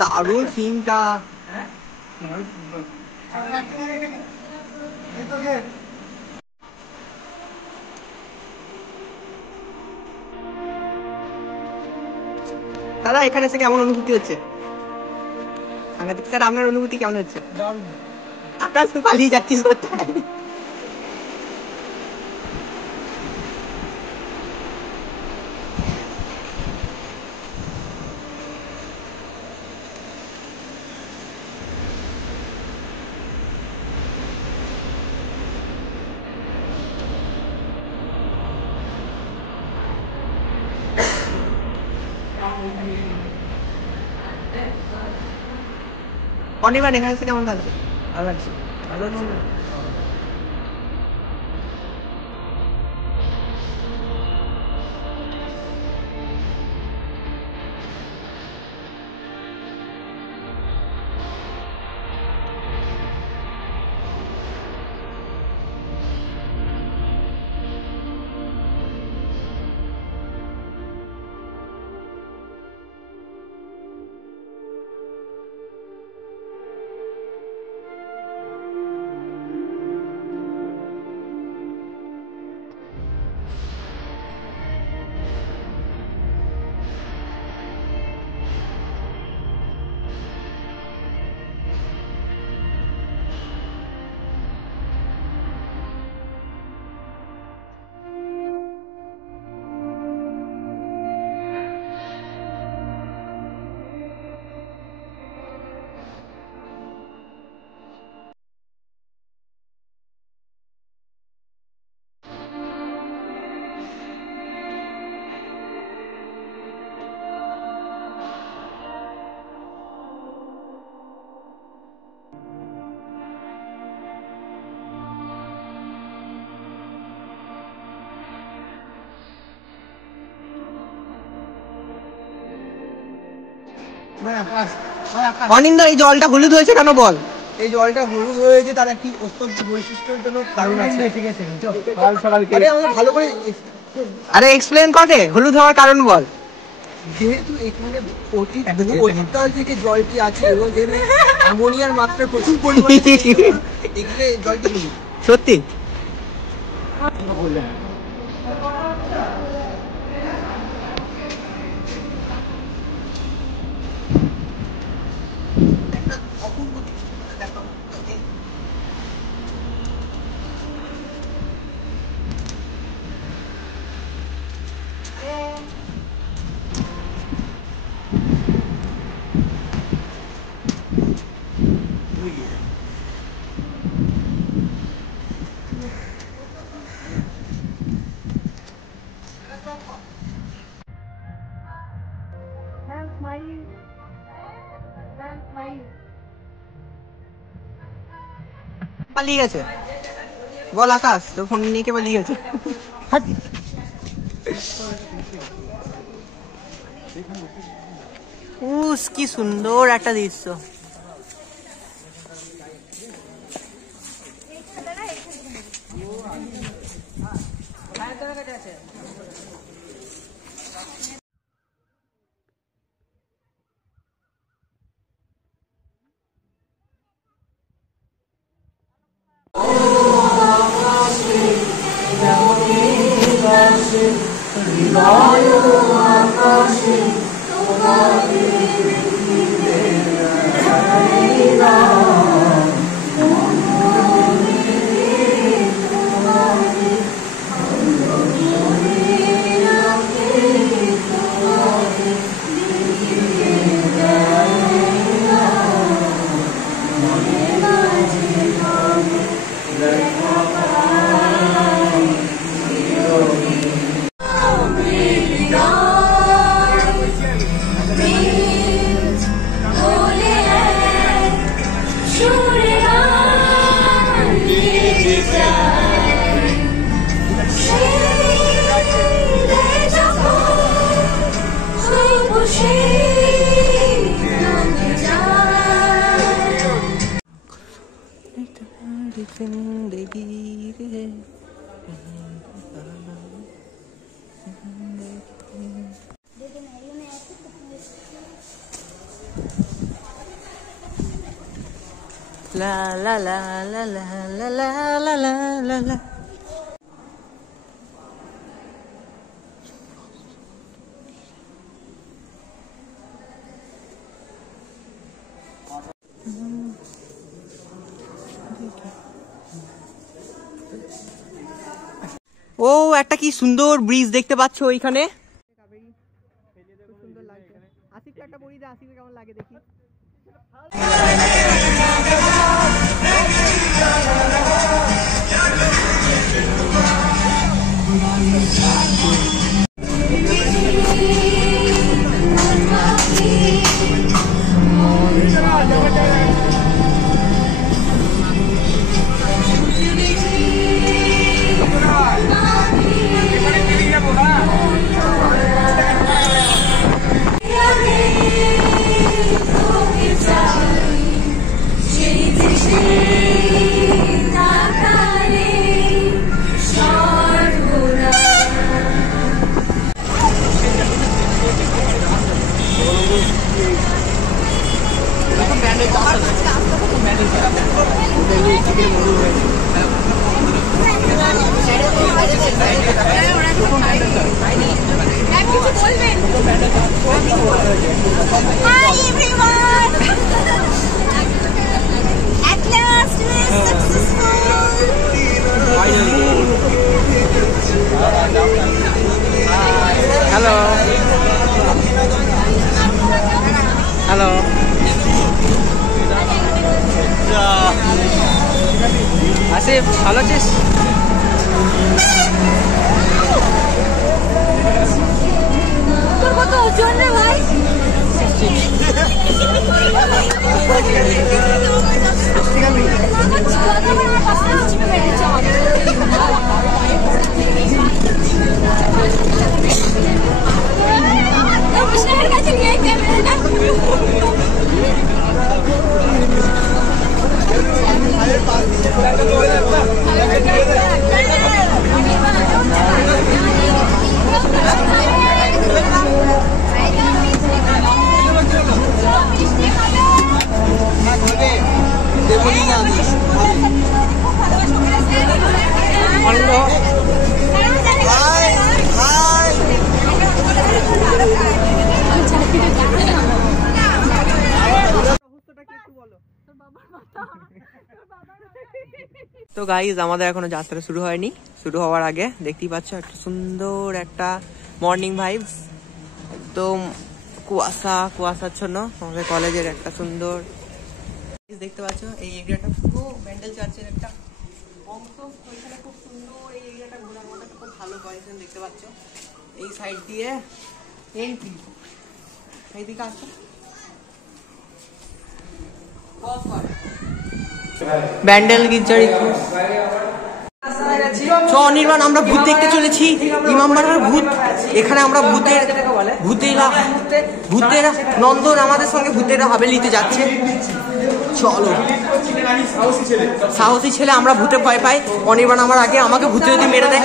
দারুণ সিনটা। দাদা এখানে এসে কেমন অনুভূতি হচ্ছে? সাংঘাতিক। স্যার আপনার অনুভূতি কেমন হচ্ছে? আকাশ তো পালিয়ে যাচ্ছিস কোথায়? অনির্বাণ এখানে এসে কেমন লাগছে? ভালো লাগছে। ভালো লাগছে। অনিন্দা এই জলটা হলুদ হয়েছে কেন বল? এই জলটা হলুদ হয়েছে তার একটি অত্যন্ত বৈশিষ্ট্যের জন্য কারণ আছে। ভালো করে আরে এক্সপ্লেন করে হলুদ হওয়ার কারণ বল। যেহেতু এখানে অতিতাল থেকে জলটি আছে এবং অ্যামোনিয়ার মাত্রা প্রচুর পরিমাণে এখানে জলটি সত্যি পালিয়ে গেছে। বল আকাশ তোর ফোন নিয়ে কে পালিয়ে গেছে? উস কি সুন্দর একটা দৃশ্য। লা লা লা লা লা লা লা লা লা লা লা। ও একটা কি সুন্দর ব্রিজ দেখতে পাচ্ছ ওইখানে। সুন্দর লাগছে। আসিফকে একটা বই দে, আসিফকে কেমন লাগে দেখি। Hi everyone! At last we're successful! Hello! Hello! Asif ভালো আছিস? তোর কত ওজন রে ভাই? কাছে নিয়ে ক্যামেরাটা তো গাইজ আমাদের এখনো যাত্রা শুরু হয়নি। শুরু হওয়ার আগে দেখতেই পাচ্ছ একটা সুন্দর একটা মর্নিং ভাইবস। তো কুয়াশাচ্ছন্ন আমাদের কলেজের একটা সুন্দর দেখতে পাচ্ছ। এই এরিয়াটা পুরো ব্যান্ডেল চার্চের একটা অংশ। ওইখানে খুব সুন্দর এই এরিয়াটা ঘোরার মতো খুব ভালো কয়েকজন দেখতে পাচ্ছ। এই সাইড দিয়ে এন্ট্রি, এইদিকে আসো ব্যান্ডেল গির্জার। অনির্বাণ আমরা ভূত দেখতে চলেছি, ইমামবাড়ার ভূত। এখানে আমরা ভূতেরা নন্দন আমাদের সঙ্গে ভূতেরা হাভেলিতে যাচ্ছে। চলো, সাহসী ছেলে, আমরা ভূতে ভয় পাই। অনির্বাণ আমার আগে, আমাকে ভূতে যদি মেরে দেয়